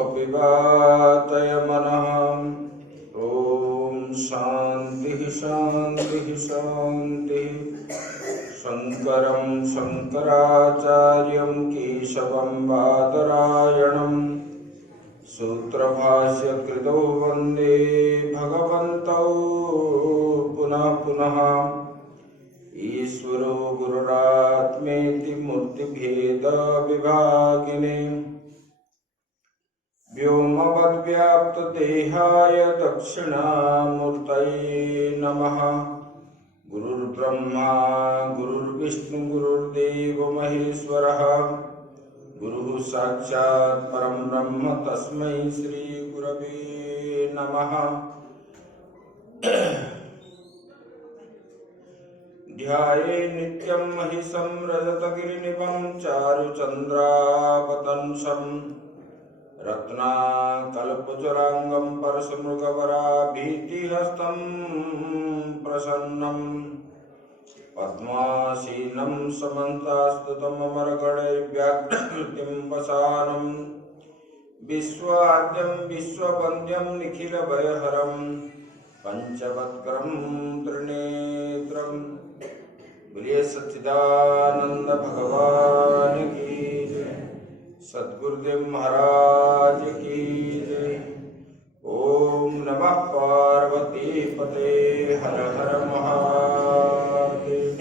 अपि वातय मनः। ॐ शान्तिः शान्तिः शान्तिः। शङ्करं शङ्कराचार्यं केशवं बादरायणं सूत्रभाष्यकृतौ वन्दे भगवन्तौ पुनः पुनः। ईश्वरो गुरुरात्मेति मूर्तिभेदविभागिने व्योमवद्व्याप्तदेहाय दक्षिणामूर्तये नमः। गुरुर्ब्रह्मा गुरुर्विष्णु गुरुर्देवो महेश्वरः। गुरुः साक्षात् परं ब्रह्म तस्मै श्री गुरवे नमः। ध्याये नित्यं महिषं रजतगिरिनिभं चारुचन्द्रावतंसं रत्नाकल्पचराङ्गं परशुमृगवराभीतिहस्तं प्रसन्नं पद्मासीनं समन्तास्तुतममरगणैर्व्याघ्रकृतिं वसानं विश्वाद्यं विश्ववन्द्यं निखिलभयहरं पंचवक्त्रं त्रिनेत्रम्। बोलिए सच्चिदानंद भगवान की जय। सद्गुरुदेव महाराज की जय। ओम नमः पार्वती पते हर हर महादेव।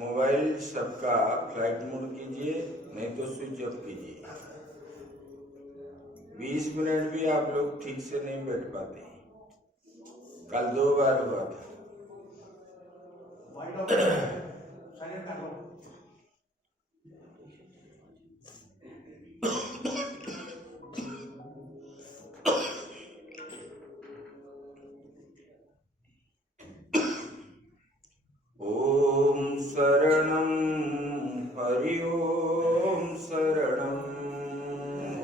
मोबाइल सबका फ्लाइट मोड कीजिए, नहीं तो स्विच ऑफ कीजिए। 20 मिनट भी आप लोग ठीक से नहीं बैठ पाते। कल 2 बार हुआ था। ओम शरणं हरि ओम शरणं।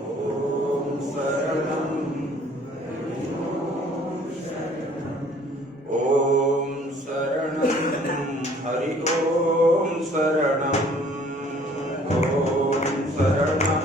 ओम शरणं ओम शरणं हरि ओम शरणं। ओम शरणं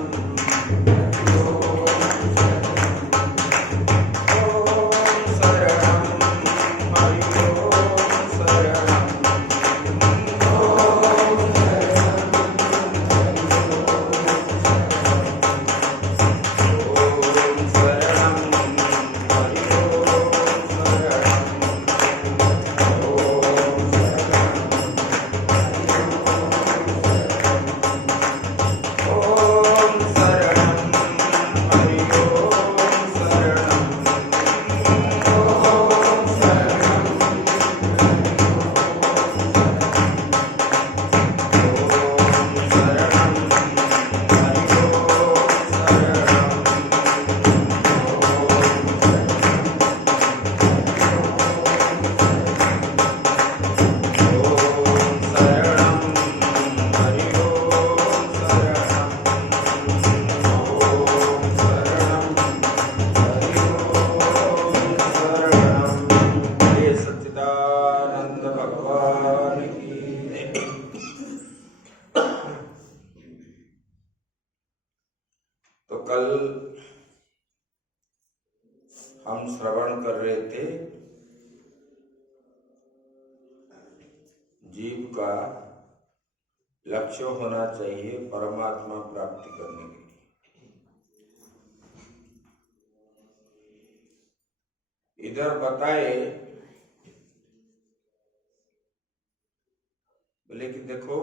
हम श्रवण कर रहे थे जीव का लक्ष्य होना चाहिए परमात्मा प्राप्ति करने के लिए। इधर बताए बोले कि देखो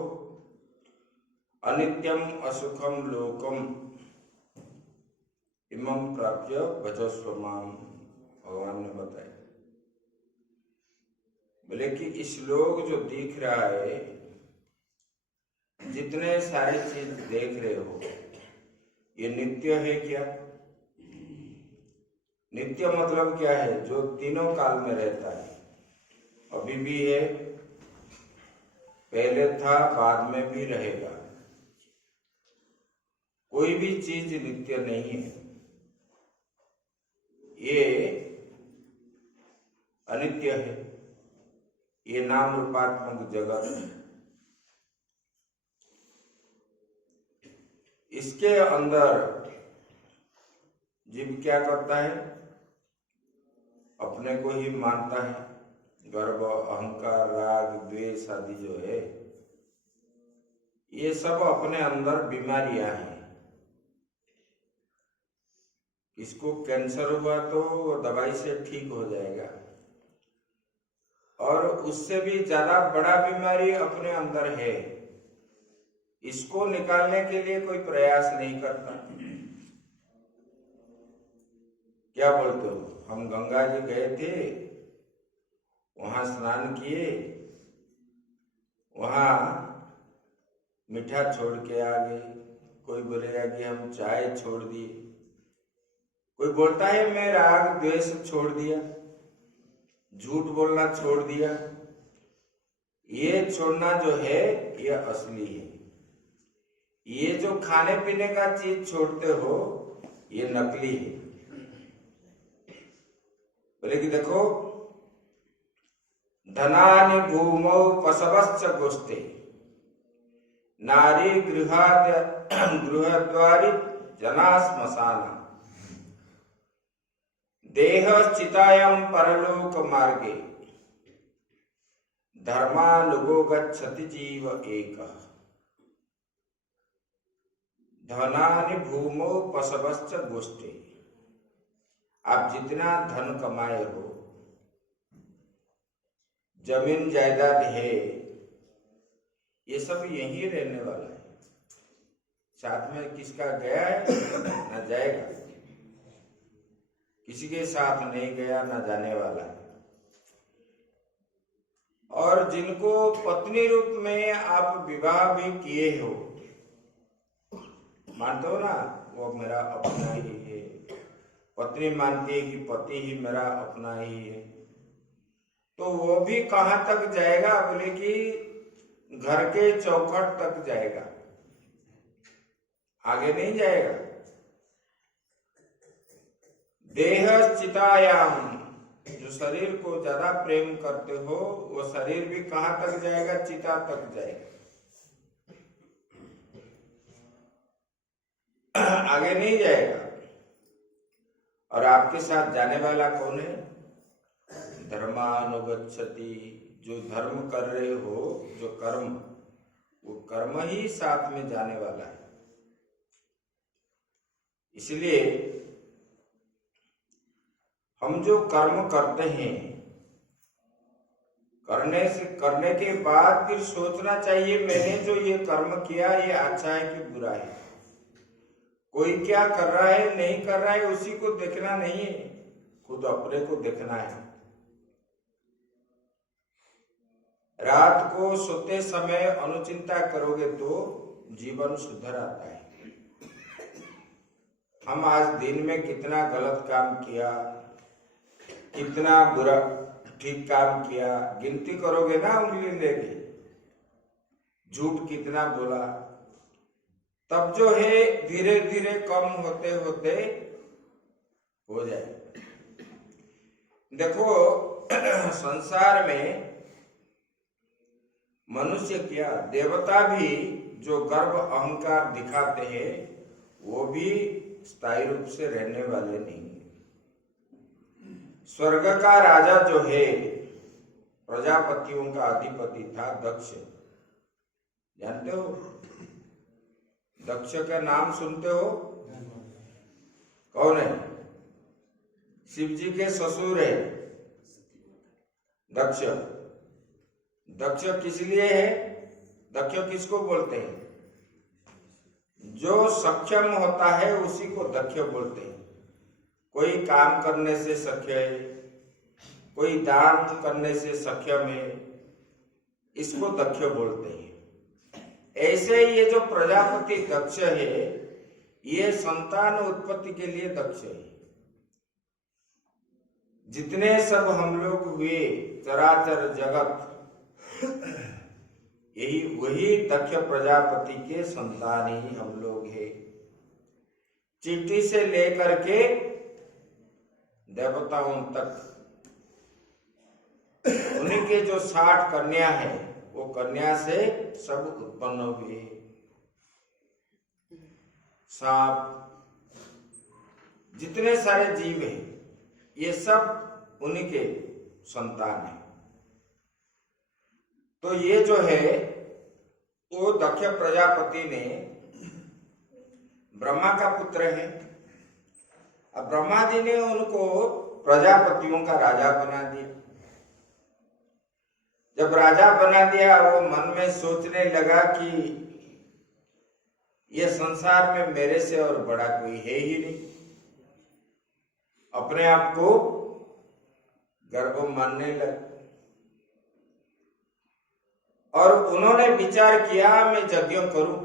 अनित्यम असुखम लोकम इमं प्राप्य भजस्व माम, भगवान ने बताया। बोले कि इस लोग जो दिख रहा है, जितने सारे चीज देख रहे हो, ये नित्य है क्या? नित्य मतलब क्या है? जो तीनों काल में रहता है, अभी भी है, पहले था, बाद में भी रहेगा। कोई भी चीज नित्य नहीं है, ये अनित्य है। ये नाम रूपात्मक जगत है। इसके अंदर जीव क्या करता है? अपने को ही मानता है। गर्व, अहंकार, राग, द्वेष आदि जो है, ये सब अपने अंदर बीमारियां हैं। इसको कैंसर हुआ तो दवाई से ठीक हो जाएगा, और उससे भी ज्यादा बड़ा बीमारी अपने अंदर है। इसको निकालने के लिए कोई प्रयास नहीं करता। क्या बोलते हो? हम गंगा जी गए थे, वहां स्नान किए, वहां मीठा छोड़ के आ गए। कोई बोलेगा कि हम चाय छोड़ दिए, कोई बोलता है मैं राग द्वेष छोड़ दिया, झूठ बोलना छोड़ दिया। ये छोड़ना जो है ये असली है। ये जो खाने पीने का चीज छोड़ते हो ये नकली है। बोले कि देखो, धनानि भूमौ पशवश्च गोष्ठे नारी गृहद्वारि जना श्मशाना देह चितायां परलोक मार्गे धर्मानुगो गच्छति जीव एकः। धनानि भूमौ पशवश्च गोष्ठे। आप जितना धन कमाए हो, जमीन जायदाद है, ये सब यहीं रहने वाला है। साथ में किसका गया है ना जाएगा, किसी के साथ नहीं गया ना जाने वाला है। और जिनको पत्नी रूप में आप विवाह भी किए हो, मानते हो ना, वो मेरा अपना ही है। पत्नी मानती है कि पति ही मेरा अपना ही है। तो वो भी कहां तक जाएगा? बोले कि घर के चौखट तक जाएगा, आगे नहीं जाएगा। देह चितायाम, जो शरीर को ज्यादा प्रेम करते हो, वो शरीर भी कहां तक जाएगा? चिता तक जाएगा, आगे नहीं जाएगा। और आपके साथ जाने वाला कौन है? धर्मानुगच्छति। जो धर्म कर रहे हो, जो कर्म, वो कर्म ही साथ में जाने वाला है। इसलिए हम जो कर्म करते हैं, करने के बाद फिर सोचना चाहिए मैंने जो ये कर्म किया ये अच्छा है कि बुरा है। कोई क्या कर रहा है नहीं कर रहा है उसी को देखना नहीं है, खुद अपने को देखना है। रात को सोते समय अनुचिंता करोगे तो जीवन सुधर आता है। हम आज दिन में कितना गलत काम किया, कितना बुरा ठीक काम किया, गिनती करोगे ना उंगली लेके, झूठ कितना बोला, तब जो है धीरे धीरे कम होते होते हो जाए। देखो संसार में मनुष्य क्या, देवता भी जो गर्व अहंकार दिखाते हैं वो भी स्थायी रूप से रहने वाले नहीं। स्वर्ग का राजा जो है, प्रजापतियों का अधिपति था दक्ष, जानते हो? दक्ष का नाम सुनते हो? कौन है? शिव जी के ससुर है दक्ष। दक्ष किस लिए है? दक्ष किसको बोलते हैं? जो सक्षम होता है उसी को दक्ष बोलते हैं। कोई काम करने से सक्षम है, कोई दान करने से सक्षम है, इसको दक्ष बोलते हैं। ऐसे ये जो प्रजापति दक्ष है, ये संतान उत्पत्ति के लिए दक्ष है। जितने सब हम लोग हुए चराचर जगत, यही वही दक्ष प्रजापति के संतान ही हम लोग हैं। चींटी से लेकर के देवताओं तक उन्हीं के जो 60 कन्या है, वो कन्या से सब उत्पन्न हुए। सांप, जितने सारे जीव हैं ये सब उन्हीं के संतान हैं। तो ये जो है वो दक्ष प्रजापति ने ब्रह्मा का पुत्र है। अब ब्रह्मा जी ने उनको प्रजापतियों का राजा बना दिया। जब राजा बना दिया, वो मन में सोचने लगा कि ये संसार में मेरे से और बड़ा कोई है ही नहीं। अपने आप को गर्व मानने लगा और उन्होंने विचार किया मैं यज्ञ करूं।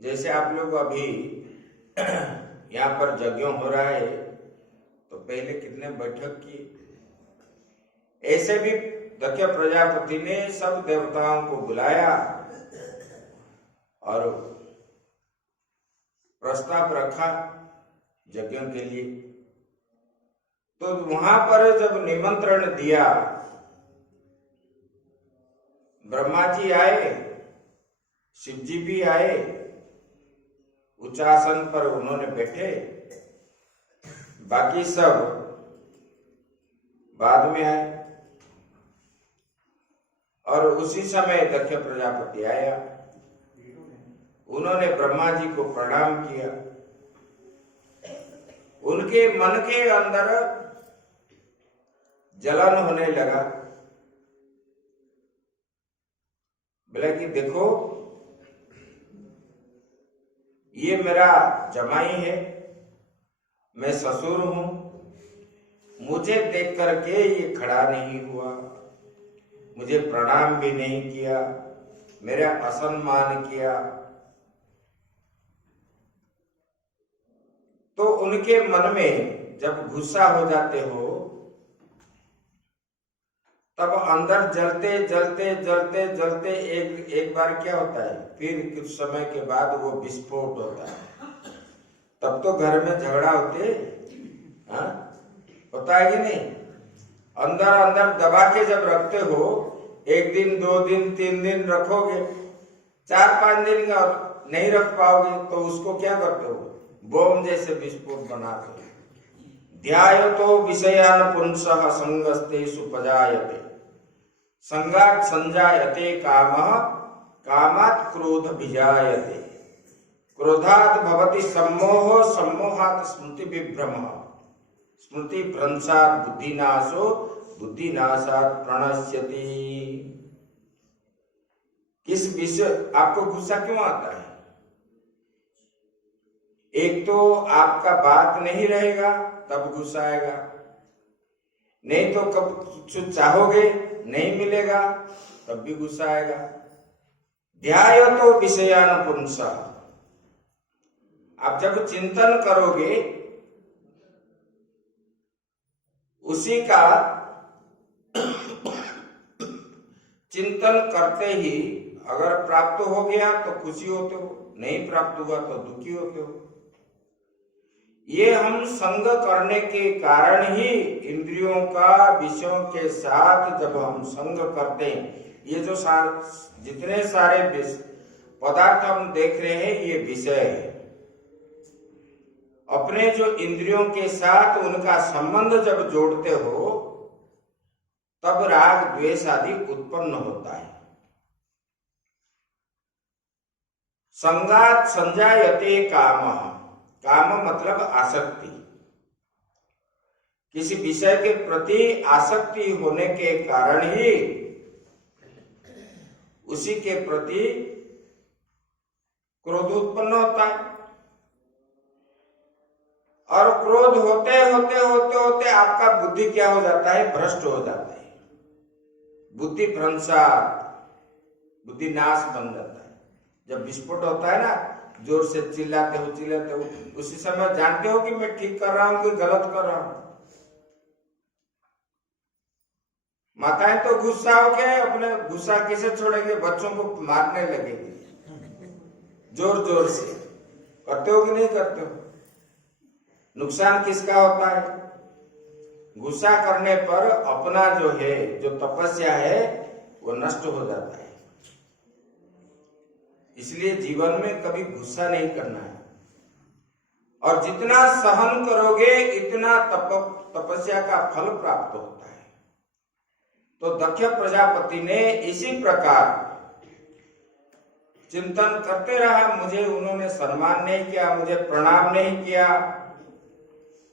जैसे आप लोग अभी यहाँ पर यज्ञ हो रहा है तो पहले कितने बैठक किए, ऐसे भी दक्ष प्रजापति ने सब देवताओं को बुलाया और प्रस्ताव रखा यज्ञ के लिए। तो वहां पर जब निमंत्रण दिया, ब्रह्मा जी आए, शिव जी भी आए, उच्चासन पर उन्होंने बैठे, बाकी सब बाद में आए। और उसी समय दक्ष प्रजापति आया, उन्होंने ब्रह्मा जी को प्रणाम किया। उनके मन के अंदर जलन होने लगा, बोला कि देखो ये मेरा जमाई है, मैं ससुर हूं, मुझे देख करके ये खड़ा नहीं हुआ, मुझे प्रणाम भी नहीं किया, मेरा असम्मान किया। तो उनके मन में जब गुस्सा हो जाते हो तब अंदर जलते जलते जलते जलते एक बार क्या होता है, फिर कुछ समय के बाद वो विस्फोट होता है। तब तो घर में झगड़ा होते होता है कि नहीं? अंदर अंदर दबा के जब रखते हो, 1 दिन 2 दिन 3 दिन रखोगे, 4-5 दिन का नहीं रख पाओगे तो उसको क्या करते हो, बम जैसे विस्फोट बनाते हो। ध्यायतो विषयान पुंसः संगस्तेषु पजायते, संगात् संजायते कामः, कामात् क्रोध विजायते, क्रोधात् भवति सम्मोहो, सम्मोहात् स्मृति विभ्रमः, स्मृति भ्रंशात् बुद्धिनाशो, बुद्धिनाशात् प्रणश्यति। किस विषय आपको गुस्सा क्यों आता है? एक तो आपका बात नहीं रहेगा तब गुस्सा आएगा, नहीं तो कब कुछ चाहोगे नहीं मिलेगा तब भी गुस्सा आएगा। ध्यायतो विषयान पुंसः, आप जब चिंतन करोगे उसी का चिंतन करते ही अगर प्राप्त हो गया तो खुशी होते हो, नहीं प्राप्त हुआ तो दुखी होते हो। ये हम संग करने के कारण ही इंद्रियों का विषयों के साथ जब हम संग करते हैं, ये जो जितने सारे पदार्थ हम देख रहे हैं ये विषय है। अपने जो इंद्रियों के साथ उनका संबंध जब जोड़ते हो तब राग द्वेष आदि उत्पन्न होता है। संगात् संजायते कामः, काम मतलब आसक्ति, किसी विषय के प्रति आसक्ति होने के कारण ही उसी के प्रति क्रोध उत्पन्न होता है। और क्रोध होते होते होते होते आपका बुद्धि क्या हो जाता है, भ्रष्ट हो जाता है, बुद्धि भ्रंशा, बुद्धि नाश बन जाता है। जब विस्फोट होता है ना, जोर से चिल्लाते हो, उसी समय जानते हो कि मैं ठीक कर रहा हूं कि गलत कर रहा हूं। माताएं तो गुस्सा हो के अपने गुस्सा कैसे छोड़ेंगे, बच्चों को मारने लगेंगे जोर जोर से। करते हो कि नहीं करते हो? नुकसान किसका होता है? गुस्सा करने पर अपना जो है, जो तपस्या है वो नष्ट हो जाता है। इसलिए जीवन में कभी गुस्सा नहीं करना है, और जितना सहन करोगे इतना तपस्या का फल प्राप्त होता है। तो दक्ष प्रजापति ने इसी प्रकार चिंतन करते रहा, मुझे उन्होंने सम्मान नहीं किया, मुझे प्रणाम नहीं किया,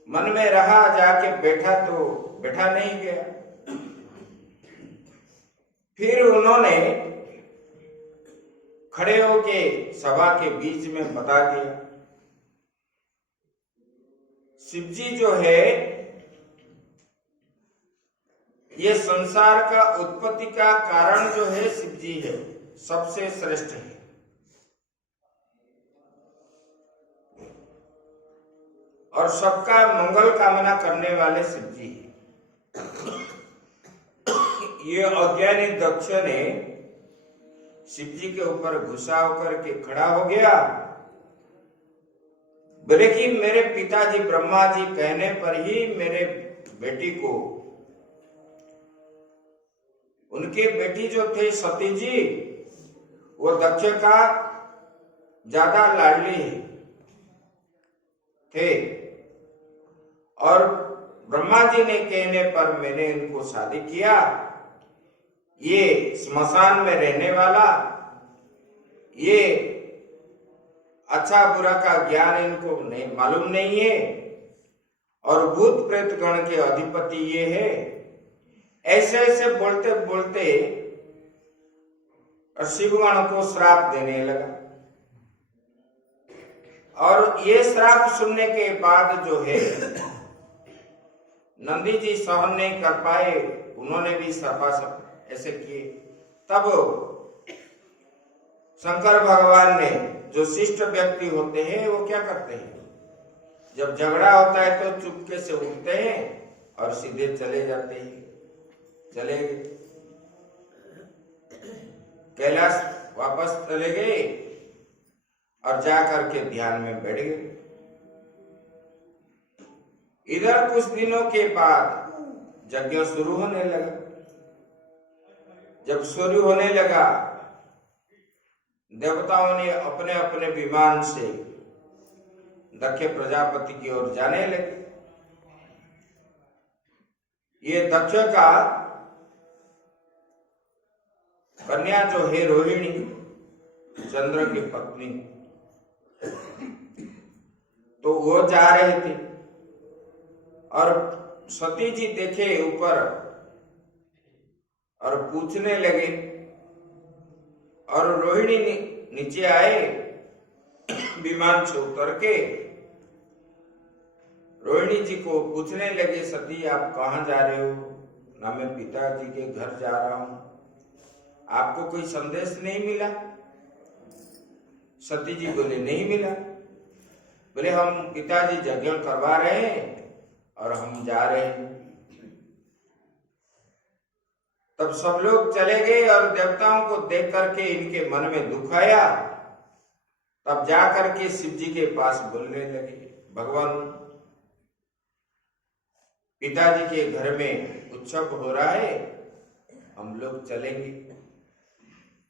मन में रहा, जाके बैठा तो बैठा नहीं गया। फिर उन्होंने खड़े होके सभा के बीच में बता दिया, शिवजी जो है ये संसार का उत्पत्ति का कारण जो है शिवजी है, सबसे श्रेष्ठ है। और सबका मंगल कामना करने वाले शिवजी हैं। ये अज्ञानी दक्ष ने शिवजी के ऊपर गुस्सा होकर के खड़ा हो गया, बोले कि मेरे पिताजी ब्रह्मा जी कहने पर ही मेरे बेटी को, उनके बेटी जो थे सती जी, वो दक्ष का ज्यादा लाडली थे, और ब्रह्मा जी ने कहने पर मैंने इनको शादी किया। ये स्मशान में रहने वाला, ये अच्छा बुरा का ज्ञान इनको नहीं मालूम नहीं है, और भूत प्रेत गण के अधिपति ये है। ऐसे ऐसे बोलते बोलते शिवगण को श्राप देने लगा, और ये श्राप सुनने के बाद जो है नंदी जी सहन नहीं कर पाए, उन्होंने भी सपासप ऐसे किए। तब शंकर भगवान ने, जो शिष्ट व्यक्ति होते हैं वो क्या करते हैं, जब झगड़ा होता है तो चुपके से उठते हैं और सीधे चले जाते हैं। चले गए कैलाश, वापस चले गए और जा करके ध्यान में बैठ गए। इधर कुछ दिनों के बाद यज्ञ शुरू होने लगा। जब शुरू होने लगा, देवताओं ने अपने अपने विमान से दक्ष प्रजापति की ओर जाने लगे। ये दक्ष का कन्या जो है रोहिणी, चंद्र की पत्नी, तो वो जा रहे थे, और सती जी देखे ऊपर और पूछने लगे, और रोहिणी नीचे आए विमान से उतर के, रोहिणी जी को पूछने लगे, सती आप कहाँ जा रहे हो? ना मैं पिताजी के घर जा रहा हूं, आपको कोई संदेश नहीं मिला? सती जी बोले नहीं मिला। बोले हम पिताजी यज्ञ करवा रहे हैं और हम जा रहे हैं। तब सब लोग चले गए और देवताओं को देख करके इनके मन में दुख आया। तब जा करके शिव जी के पास बोलने लगे, भगवान पिताजी के घर में उत्सव हो रहा है, हम लोग चलेंगे।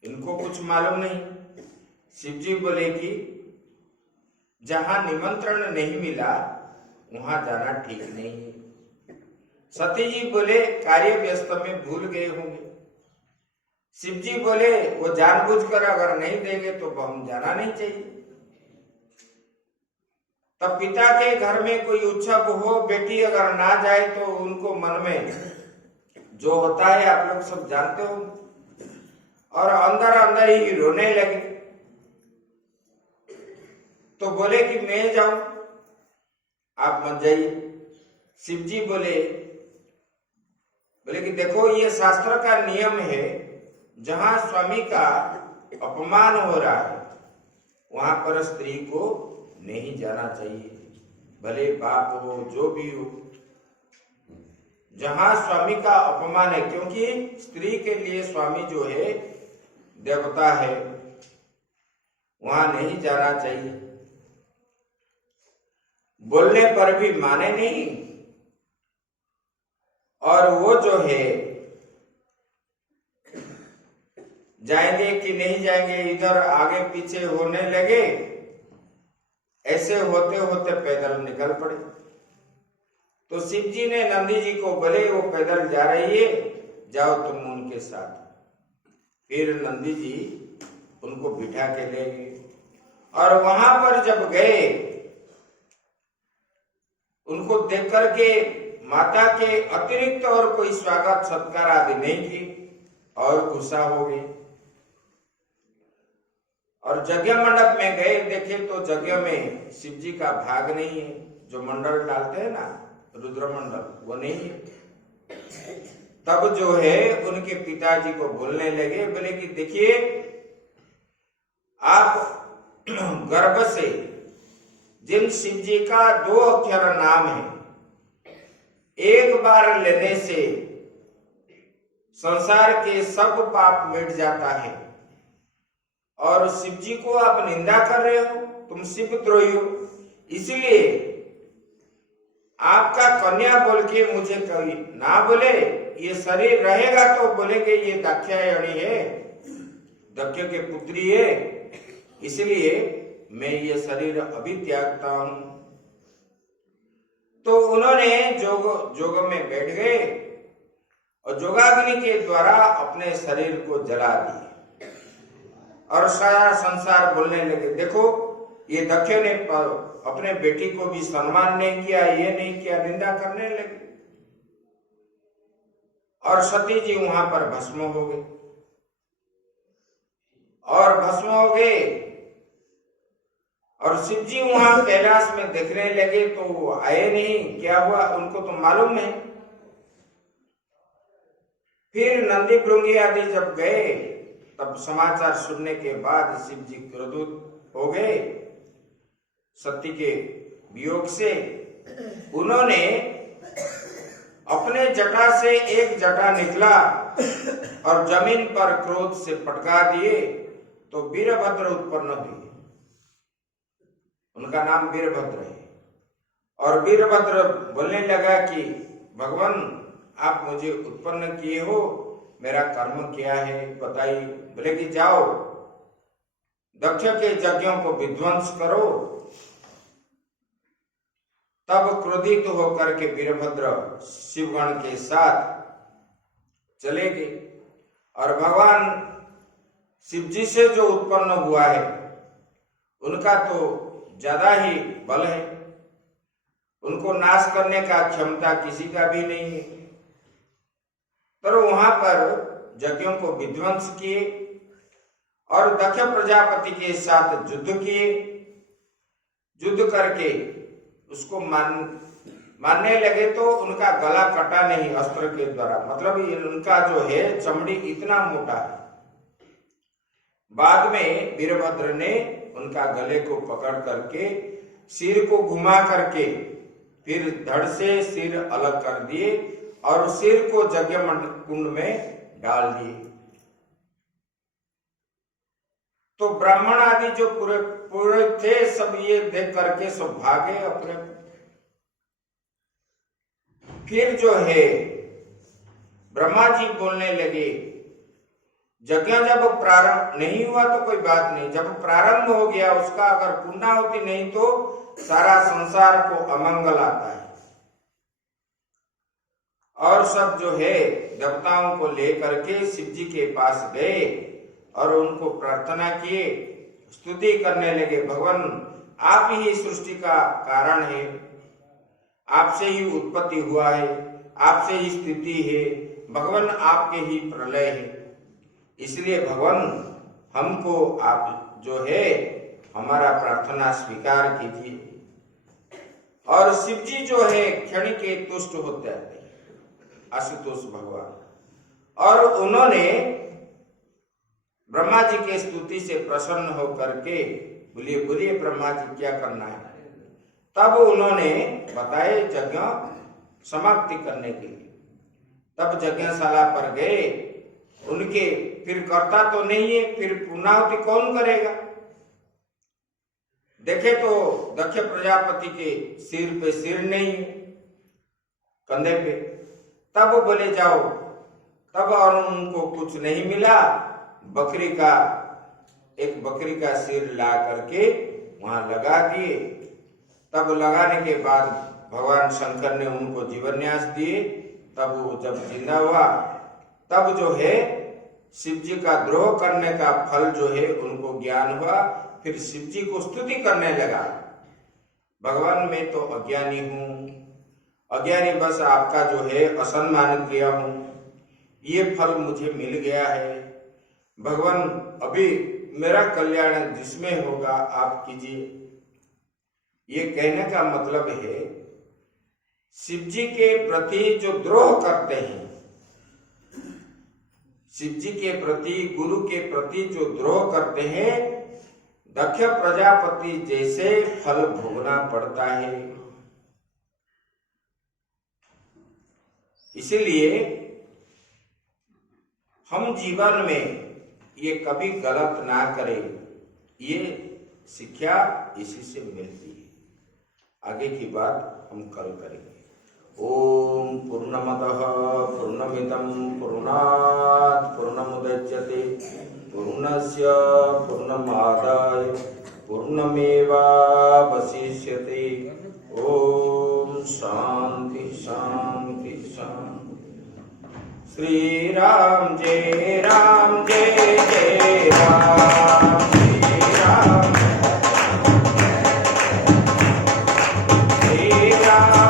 इनको कुछ मालूम नहीं। शिव जी बोले कि जहां निमंत्रण नहीं मिला वहां जाना ठीक नहीं है। सती जी बोले कार्य व्यस्त में भूल गए होंगे। शिव जी बोले वो जानबूझकर अगर नहीं देंगे तो हम जाना नहीं चाहिए। तब पिता के घर में कोई उत्सव हो, बेटी अगर ना जाए तो उनको मन में जो होता है आप लोग सब जानते हो, और अंदर अंदर ही रोने लगे। तो बोले कि मैं जाऊं, आप मत जाइए। शिव जी बोले कि देखो ये शास्त्र का नियम है, जहां स्वामी का अपमान हो रहा है वहां पर स्त्री को नहीं जाना चाहिए, भले बाप हो जो भी हो। जहां स्वामी का अपमान है, क्योंकि स्त्री के लिए स्वामी जो है देवता है, वहां नहीं जाना चाहिए। बोलने पर भी माने नहीं, और वो जो है जाएंगे कि नहीं जाएंगे, इधर आगे पीछे होने लगे। ऐसे होते होते पैदल निकल पड़े। तो शिव जी ने नंदी जी को बोले, वो पैदल जा रही है, जाओ तुम उनके साथ। फिर नंदी जी उनको बिठा के ले गए और वहां पर जब गए, उनको देख करके माता के अतिरिक्त और कोई स्वागत सत्कार आदि नहीं की और गुस्सा हो गए। और यज्ञ मंडप में गए, देखे तो यज्ञ में शिव जी का भाग नहीं है। जो मंडल डालते हैं ना, रुद्र मंडल, वो नहीं है। तब जो है उनके पिताजी को बोलने लगे, बोले कि देखिए, आप गर्भ से जिन शिव जी का 2 अक्षर नाम है, एक बार लेने से संसार के सब पाप मिट जाता है, और शिव जी को आप निंदा कर रहे हो, तुम शिव द्रोही हो। इसलिए आपका कन्या बोल के मुझे कभी ना बोले, ये शरीर रहेगा तो बोलेंगे ये दाक्षायणी है, दक्ष के पुत्री है, इसलिए मैं ये शरीर अभी त्यागता हूं। तो उन्होंने जोग में बैठ गए और जोगाग्नि के द्वारा अपने शरीर को जला दिए और सारा संसार बोलने लगे, देखो ये दक्ष ने अपने बेटी को भी सम्मान नहीं किया, ये नहीं किया, निंदा करने लगे। और सती जी वहां पर भस्म हो गए और शिव जी वहां कैलाश में देखने लगे तो वो आए नहीं, क्या हुआ उनको तो मालूम है। फिर नंदी भृंगी आदि जब गए, तब समाचार सुनने के बाद शिव जी क्रोधित हो गए सती के वियोग से। उन्होंने अपने जटा से एक जटा निकला और जमीन पर क्रोध से पटका दिए, तो वीरभद्र उत्पन्न हुए। उनका नाम वीरभद्र है। और वीरभद्र बोलने लगा कि भगवान, आप मुझे उत्पन्न किए हो, मेरा कर्म क्या है बताइए। बोले कि जाओ दक्ष के यज्ञों को विध्वंस करो। तब क्रोधित होकर के वीरभद्र शिवगण के साथ चले गए और भगवान शिव जी से जो उत्पन्न हुआ है उनका तो ज्यादा ही बल है, उनको नाश करने का क्षमता किसी का भी नहीं है। तो वहां पर यज्ञों को विध्वंस किए और दक्ष प्रजापति के साथ युद्ध किए। युद्ध करके उसको मारने लगे तो उनका गला कटा नहीं अस्त्र के द्वारा, मतलब उनका जो है चमड़ी इतना मोटा है। बाद में वीरभद्र ने उनका गले को पकड़ करके सिर को घुमा करके फिर धड़ से सिर अलग कर दिए और सिर को यज्ञ कुंड में डाल दिए। तो ब्राह्मण आदि जो पूरे थे सब ये देख करके सब भागे अपने। फिर जो है ब्रह्मा जी बोलने लगे, यज्ञ जब प्रारंभ नहीं हुआ तो कोई बात नहीं, जब प्रारंभ हो गया उसका अगर पूर्णाहुति नहीं तो सारा संसार को अमंगल आता है। और सब जो है देवताओं को लेकर के शिव जी के पास गए और उनको प्रार्थना किए, स्तुति करने लगे, भगवान आप ही सृष्टि का कारण है, आपसे ही उत्पत्ति हुआ है, आपसे ही स्थिति है, भगवान आपके ही प्रलय है, इसलिए भगवान हमको आप जो है हमारा प्रार्थना स्वीकार कीजिए। और शिव जी जो है क्षण के तुष्ट होते हैं, आशुतोष भगवान, और उन्होंने ब्रह्मा जी के स्तुति से प्रसन्न होकर के बोलिए बोलिए ब्रह्मा जी क्या करना है। तब उन्होंने बताए यज्ञ समाप्ति करने के लिए। तब यज्ञशाला पर गए, उनके फिर कर्ता तो नहीं है, फिर पूर्णाहुति कौन करेगा। देखे तो दक्ष प्रजापति के सिर पे सिर नहीं है, कंधे पे। तब बोले जाओ, तब और उनको कुछ नहीं मिला एक बकरी का सिर ला करके वहां लगा दिए। तब लगाने के बाद भगवान शंकर ने उनको जीवन न्यास दिए। तब वो जब जिंदा हुआ तब जो है शिव जी का द्रोह करने का फल जो है उनको ज्ञान हुआ। फिर शिव जी को स्तुति करने लगा, भगवान मैं तो अज्ञानी हूँ, अज्ञानी बस आपका जो है असम्मान किया हूँ, ये फल मुझे मिल गया है। भगवान अभी मेरा कल्याण जिसमें होगा आप कीजिए। ये कहने का मतलब है शिव जी के प्रति जो द्रोह करते हैं, शिव जी के प्रति, गुरु के प्रति जो द्रोह करते हैं, दक्ष प्रजापति जैसे फल भोगना पड़ता है। इसलिए हम जीवन में ये कभी गलत ना करें, ये शिक्षा इसी से मिलती है। आगे की बात हम कल करेंगे। ओम पूर्णमदः पूर्णमिदं पूर्णात् पूर्णमुदच्यते पूर्णस्य पूर्णमादाय पूर्णमेवावशिष्यते। ओम शांति शांति शांति। श्री राम जय राम जय जय राम। श्री राम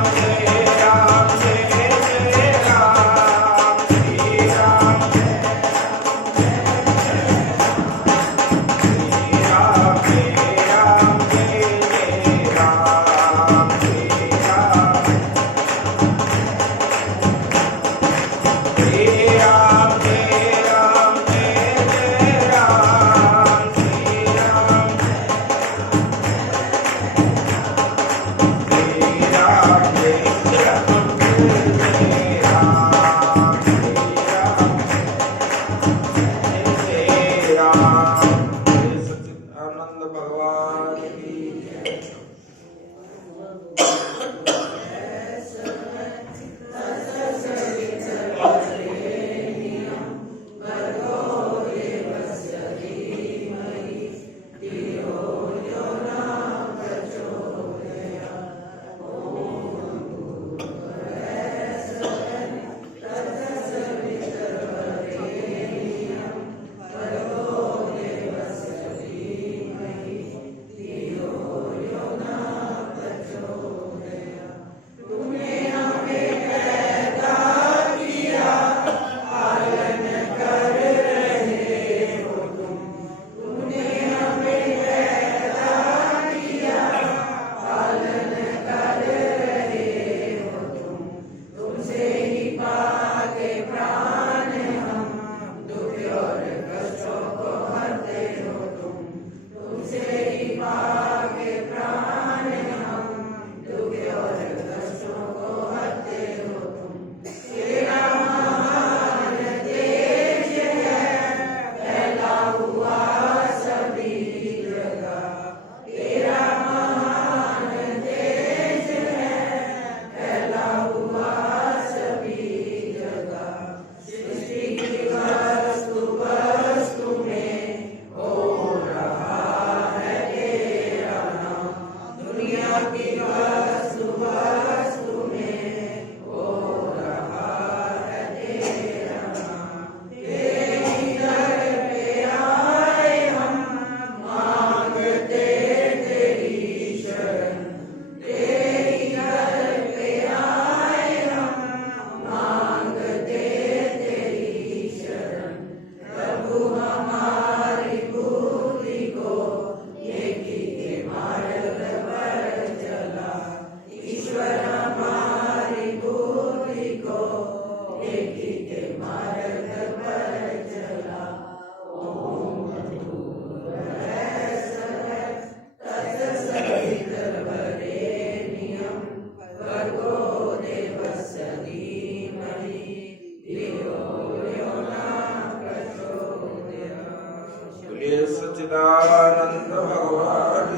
सच्चिदानंद भगवान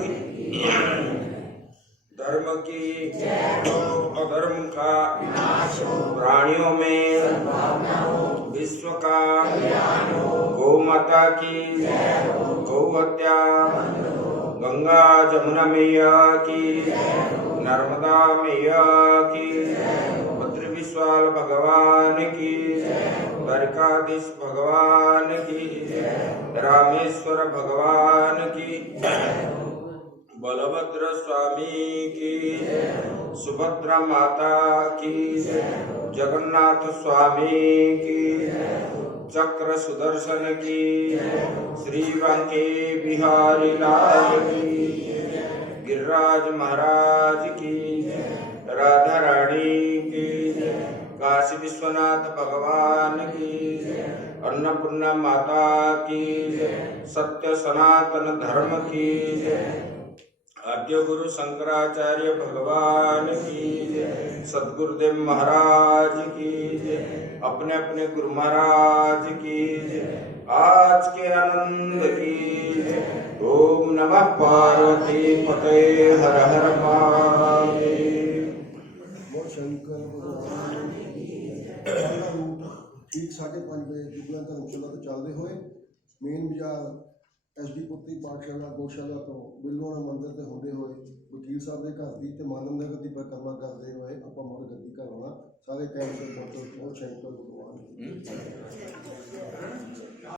धर्म की अधर्म का प्राणियों में विश्व का गौ माता माता की, गौ हत्या, गंगा जमुना मैया की, नर्मदा मैया की, बद्री विशाल भगवान की, द्वारिकाधीश भगवान की, रामेश्वर भगवान की, बलभद्र स्वामी की, सुभद्रा माता की, जगन्नाथ स्वामी की, चक्र सुदर्शन की, श्री बांके बिहारी लाल की, गिरिराज महाराज की, राधा रानी की, काशी विश्वनाथ भगवान की, अन्नपूर्णा माता की, सत्य सनातन धर्म की, आद्य गुरु शंकराचार्य भगवान की, सद्गुरुदेव महाराज की, अपने अपने गुरु महाराज की, आज के आनंद की। ओम नमः पार्वती पते, हर हर महादेव। शंकर भगवान ठीक 5:30 ਵਜੇ ਜੁਗਲਾ ਧਰਮਸ਼ਾਲਾ ਤੋਂ ਚੱਲਦੇ ਹੋਏ ਮੇਨ ਬਾਜ਼ਾਰ SD ਪੁੱਤਰੀ ਪਾਠਸ਼ਾਲਾ ਗੋਸ਼ਾਲਾ ਤੋਂ ਬਿੱਲੋਣਾ ਮੰਦਿਰ ਤੇ ਹੁੰਦੇ ਹੋਏ ਵਕੀਲ ਸਾਹਿਬ ਦੇ ਘਰ ਦੀ ਤੇ ਮਾਨਵ ਨਗਰ ਦੀ ਪਰਿਕਰਮਾ ਕਰਦੇ ਹੋਏ ਆਪਾਂ ਮੁੜ ਗੱਦੀ ਘਰ ਆਉਣਾ। ਸਾਰੇ ਟਾਈਮ ਤੇ ਬਹੁਤ ਸ਼ੰਕਰ ਭਗਵਾਨ